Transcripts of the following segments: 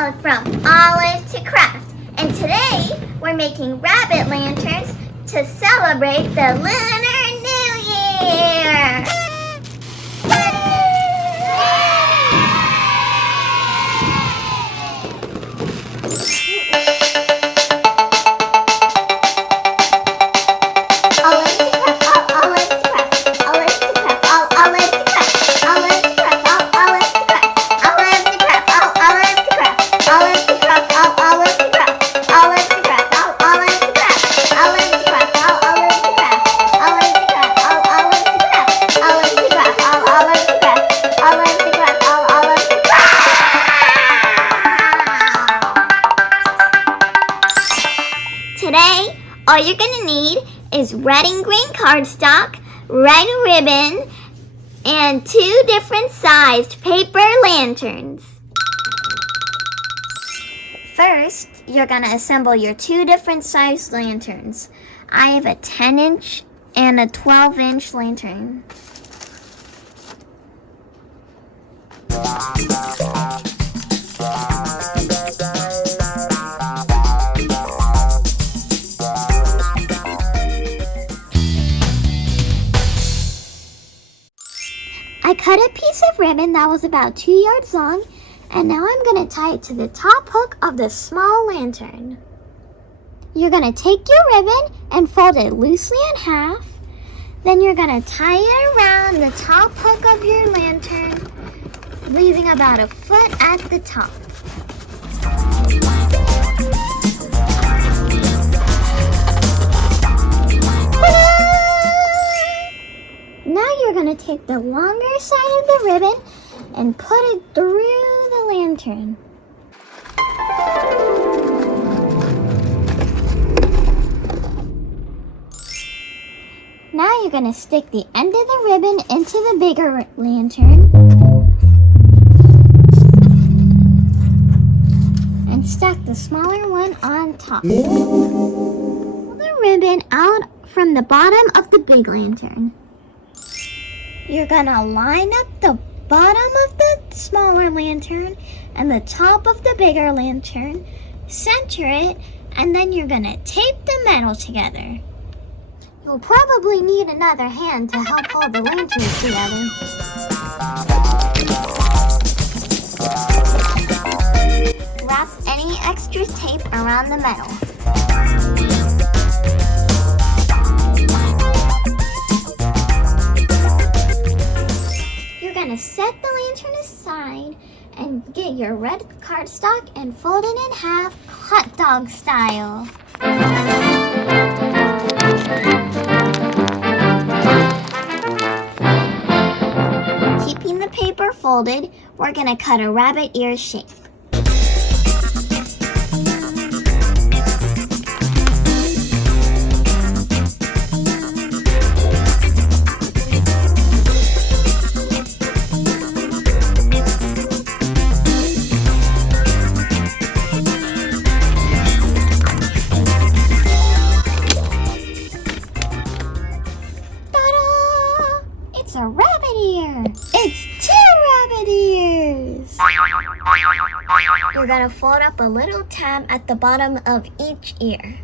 from olive to craft. And today we're making rabbit lanterns to celebrate the Lunar New Year. Today, all you're gonna need is red and green cardstock, red ribbon, and 2 different sized paper lanterns. First, you're gonna assemble your 2 different sized lanterns. I have a 10-inch and a 12-inch lantern. I cut a piece of ribbon that was about 2 yards long, and now I'm going to tie it to the top hook of the small lantern. You're going to take your ribbon and fold it loosely in half. Then you're going to tie it around the top hook of your lantern, leaving about 1 foot at the top. Now you're going to take the longer side of the ribbon and put it through the lantern. Now you're going to stick the end of the ribbon into the bigger lantern and stack the smaller one on top. Pull the ribbon out from the bottom of the big lantern. You're gonna line up the bottom of the smaller lantern and the top of the bigger lantern, center it, and then you're gonna tape the metal together. You'll probably need another hand to help hold the lanterns together. Wrap any extra tape around the metal. You're going to set the lantern aside and get your red cardstock and fold it in half, hot dog style. Keeping the paper folded, we're going to cut a rabbit ear shape. It's a rabbit ear! It's 2 rabbit ears! You're gonna fold up a little tab at the bottom of each ear.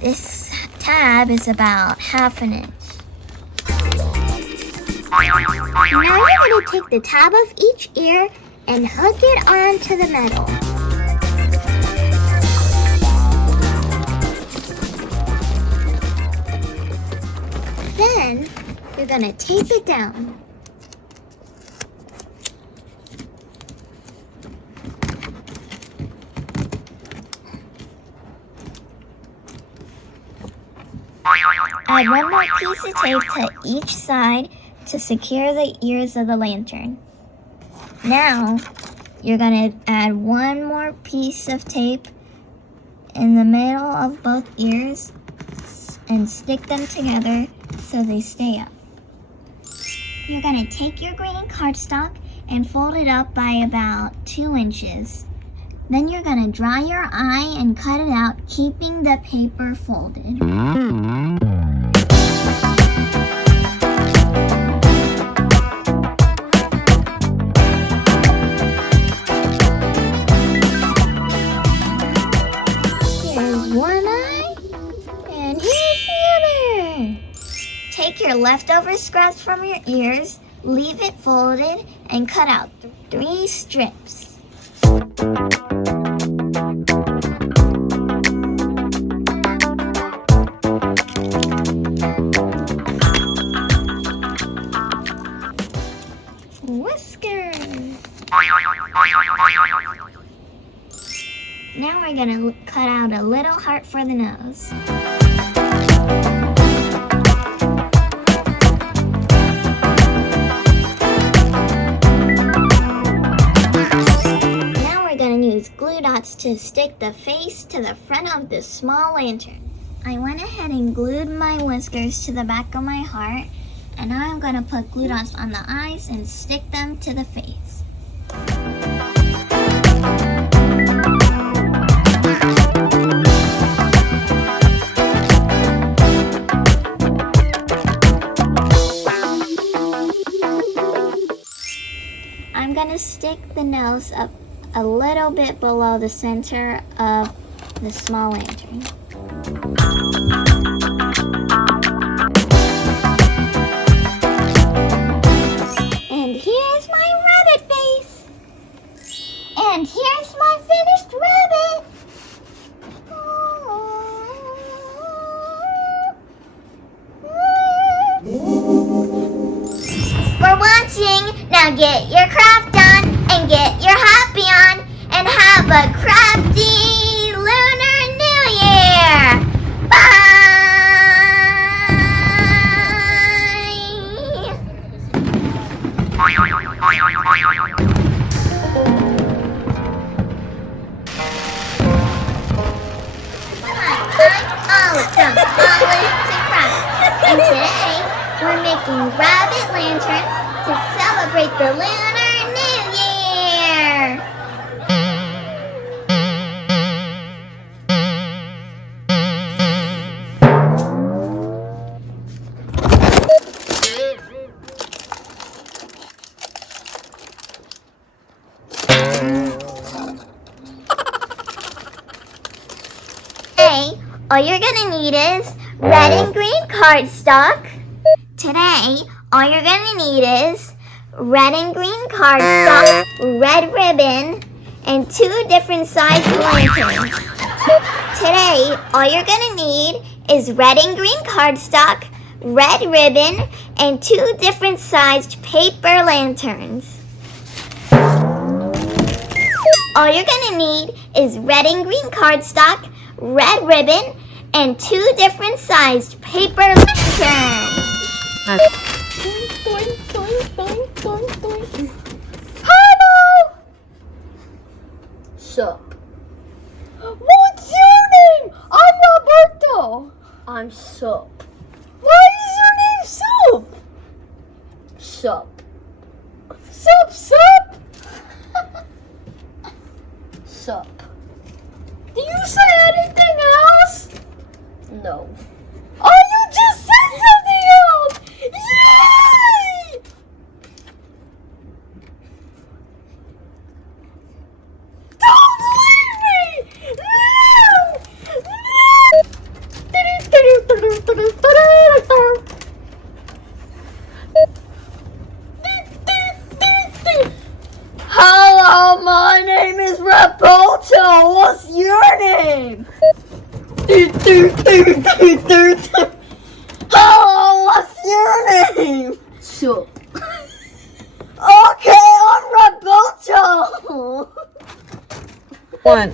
This tab is about 1/2 inch. Now you're gonna take the tab of each ear and hook it onto the metal. Then, you're gonna tape it down. Add 1 more piece of tape to each side to secure the ears of the lantern. Now, you're gonna add 1 more piece of tape in the middle of both ears and stick them together so they stay up. You're going to take your green cardstock and fold it up by about 2 inches. Then you're going to draw your eye and cut it out, keeping the paper folded. take your leftover scraps from your ears, leave it folded, and cut out 3 strips. Whiskers! Now we're gonna cut out a little heart for the nose. Now we're gonna use glue dots to stick the face to the front of the small lantern. I went ahead and glued my whiskers to the back of my heart, and now I'm gonna put glue dots on the eyes and stick them to the face. I'm gonna stick the nose up a little bit below the center of the small lantern. And here's my rabbit face. And here's my finished rabbit. For watching, now get your craft on and get your happy on and have a crafty Lunar New Year. Bye! I'm awesome, Olive to Craft, and today we're making rabbit lanterns to celebrate the Lunar New Year! Today, all you're gonna need is red and green cardstock. Today, all you're gonna need is red and green cardstock, red ribbon, and 2 different sized lanterns. Today, all you're gonna need is red and green cardstock, red ribbon, and 2 different sized paper lanterns. All you're gonna need is red and green cardstock, red ribbon, and 2 different sized paper lanterns. Hello! Sup? What's your name? I'm Roberto. I'm Sup. Why is your name Sup? Sup. Sup, Sup? Sup. Do you say anything else? No. Oh, you just said something else! Yay! Don't leave me! No! Hello, my name is Rapoto. What's your name? Hello, what's your name? Sure. Okay, I'm Rapoto. 1